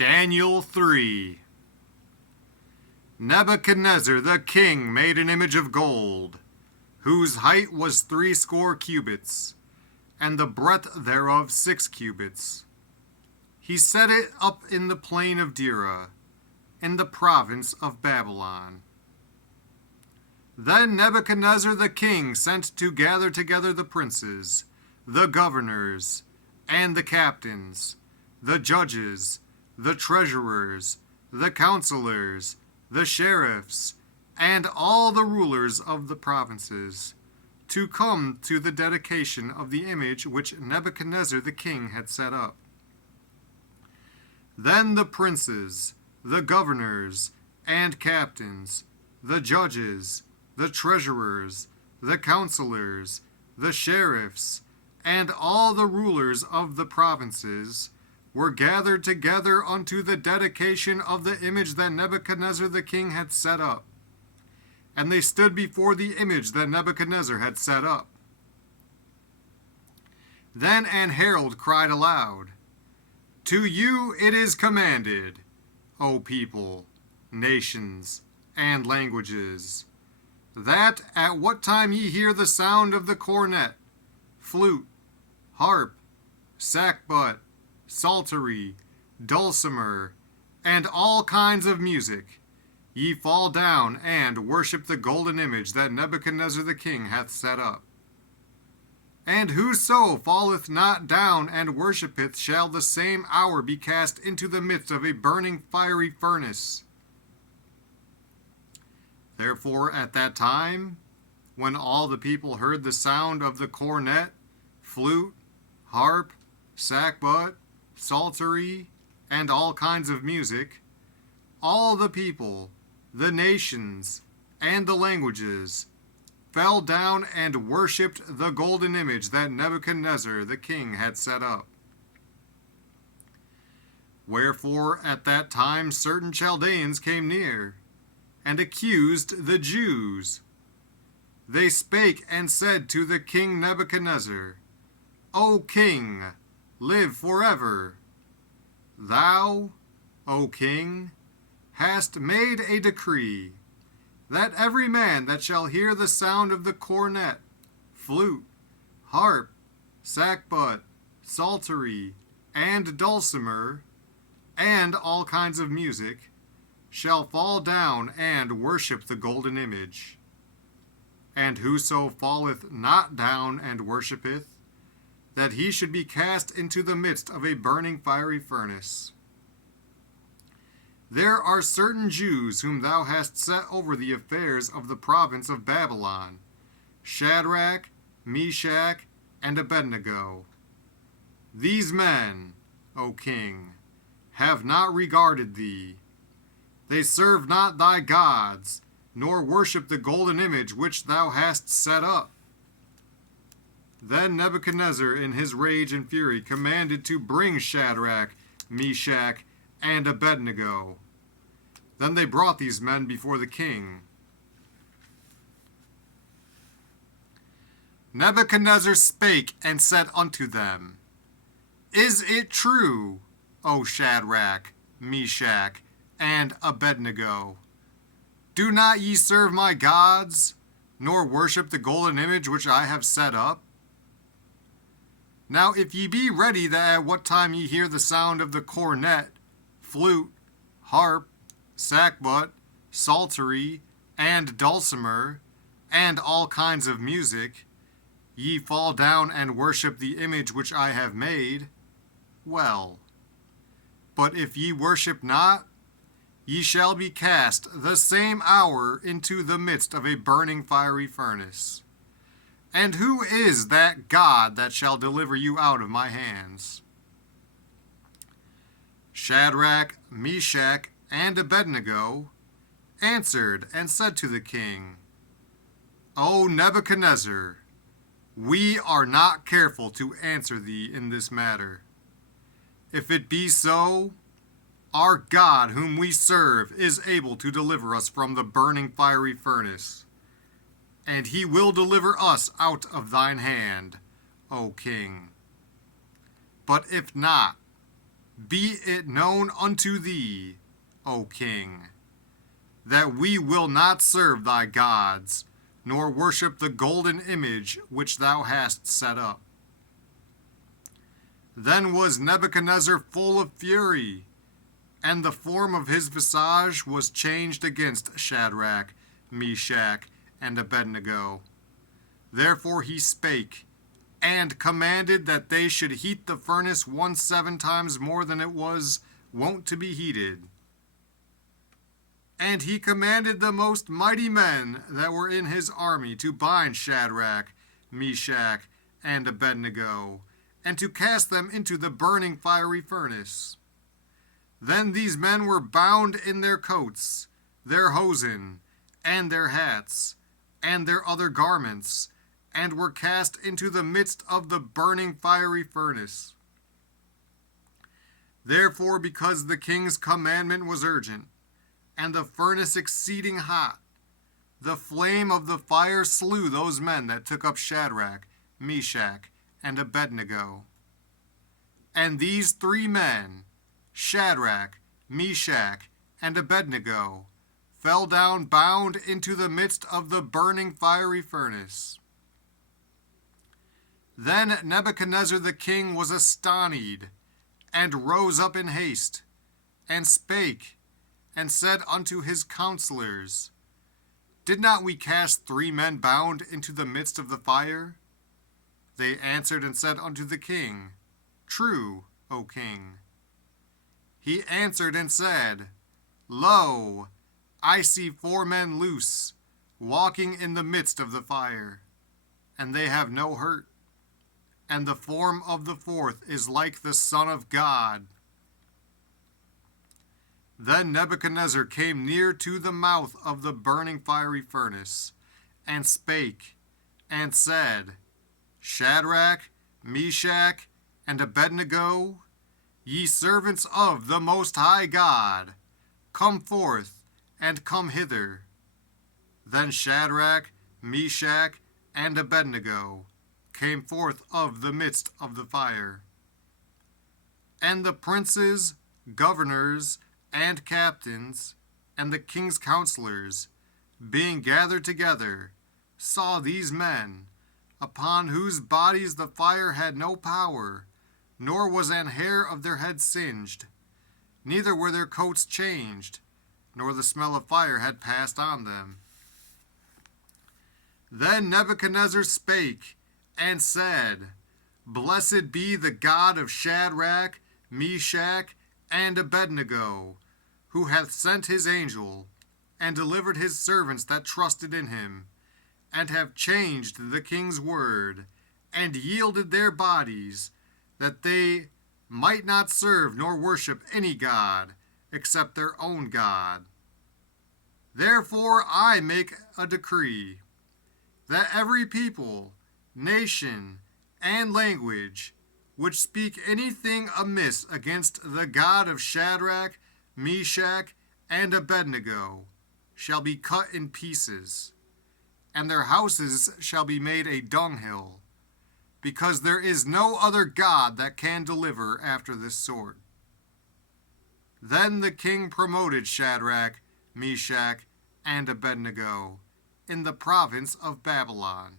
Daniel 3. Nebuchadnezzar the king made an image of gold, whose height was 60 cubits, and the breadth thereof 6 cubits. He set it up in the plain of Dura, in the province of Babylon. Then Nebuchadnezzar the king sent to gather together the princes, the governors, and the captains, the judges, the treasurers, the counselors, the sheriffs, and all the rulers of the provinces, to come to the dedication of the image which Nebuchadnezzar the king had set up. Then the princes, the governors, and captains, the judges, the treasurers, the counselors, the sheriffs, and all the rulers of the provinces were gathered together unto the dedication of the image that Nebuchadnezzar the king had set up. And they stood before the image that Nebuchadnezzar had set up. Then an herald cried aloud, To you it is commanded, O people, nations, and languages, that at what time ye hear the sound of the cornet, flute, harp, sackbut, psaltery, dulcimer, and all kinds of music, ye fall down and worship the golden image that Nebuchadnezzar the king hath set up. And whoso falleth not down and worshippeth shall the same hour be cast into the midst of a burning fiery furnace. Therefore at that time, when all the people heard the sound of the cornet, flute, harp, sackbut, psaltery, and all kinds of music, all the people, the nations, and the languages fell down and worshipped the golden image that Nebuchadnezzar the king had set up. Wherefore at that time certain Chaldeans came near, and accused the Jews. They spake and said to the king Nebuchadnezzar, O king, live forever. Thou, O king, hast made a decree, that every man that shall hear the sound of the cornet, flute, harp, sackbut, psaltery, and dulcimer, and all kinds of music, shall fall down and worship the golden image. And whoso falleth not down and worshippeth, that he should be cast into the midst of a burning fiery furnace. There are certain Jews whom thou hast set over the affairs of the province of Babylon, Shadrach, Meshach, and Abednego. These men, O king, have not regarded thee. They serve not thy gods, nor worship the golden image which thou hast set up. Then Nebuchadnezzar in his rage and fury commanded to bring Shadrach, Meshach, and Abednego. Then they brought these men before the king. Nebuchadnezzar spake and said unto them, Is it true, O Shadrach, Meshach, and Abednego? Do not ye serve my gods, nor worship the golden image which I have set up? Now if ye be ready that at what time ye hear the sound of the cornet, flute, harp, sackbut, psaltery, and dulcimer, and all kinds of music, ye fall down and worship the image which I have made, well. But if ye worship not, ye shall be cast the same hour into the midst of a burning fiery furnace. And who is that God that shall deliver you out of my hands? Shadrach, Meshach, and Abednego answered and said to the king, O Nebuchadnezzar, we are not careful to answer thee in this matter. If it be so, our God whom we serve is able to deliver us from the burning fiery furnace, and he will deliver us out of thine hand, O king. But if not, Be it known unto thee, O king, that we will not serve thy gods, nor worship the golden image which thou hast set up. Then was Nebuchadnezzar full of fury, and the form of his visage was changed against Shadrach, Meshach, and Abednego. Therefore he spake, and commanded that they should heat the furnace 17 times more than it was wont to be heated. And he commanded the most mighty men that were in his army to bind Shadrach, Meshach, and Abednego, and to cast them into the burning fiery furnace. Then these men were bound in their coats, their hosen, and their hats, and their other garments, and were cast into the midst of the burning fiery furnace. Therefore, because the king's commandment was urgent, and the furnace exceeding hot, the flame of the fire slew those men that took up Shadrach, Meshach, and Abednego. And these 3 men, Shadrach, Meshach, and Abednego, fell down bound into the midst of the burning fiery furnace. Then Nebuchadnezzar the king was astonied, and rose up in haste, and spake, and said unto his counselors, Did not we cast 3 men bound into the midst of the fire? They answered and said unto the king, True, O king. He answered and said, Lo, I see 4 men loose, walking in the midst of the fire, and they have no hurt. And the form of the 4th is like the Son of God. Then Nebuchadnezzar came near to the mouth of the burning fiery furnace, and spake, and said, Shadrach, Meshach, and Abednego, ye servants of the Most High God, come forth, and come hither. Then Shadrach, Meshach, and Abednego came forth of the midst of the fire. And the princes, governors, and captains, and the king's counselors, being gathered together, saw these men, upon whose bodies the fire had no power, nor was an hair of their head singed, neither were their coats changed, nor the smell of fire had passed on them. Then Nebuchadnezzar spake, and said, Blessed be the God of Shadrach, Meshach, and Abednego, who hath sent his angel, and delivered his servants that trusted in him, and have changed the king's word, and yielded their bodies, that they might not serve nor worship any god, except their own God. Therefore I make a decree, that every people, nation, and language, which speak anything amiss against the God of Shadrach, Meshach, and Abednego, shall be cut in pieces, and their houses shall be made a dunghill, because there is no other God that can deliver after this sort. Then the king promoted Shadrach, Meshach, and Abednego in the province of Babylon.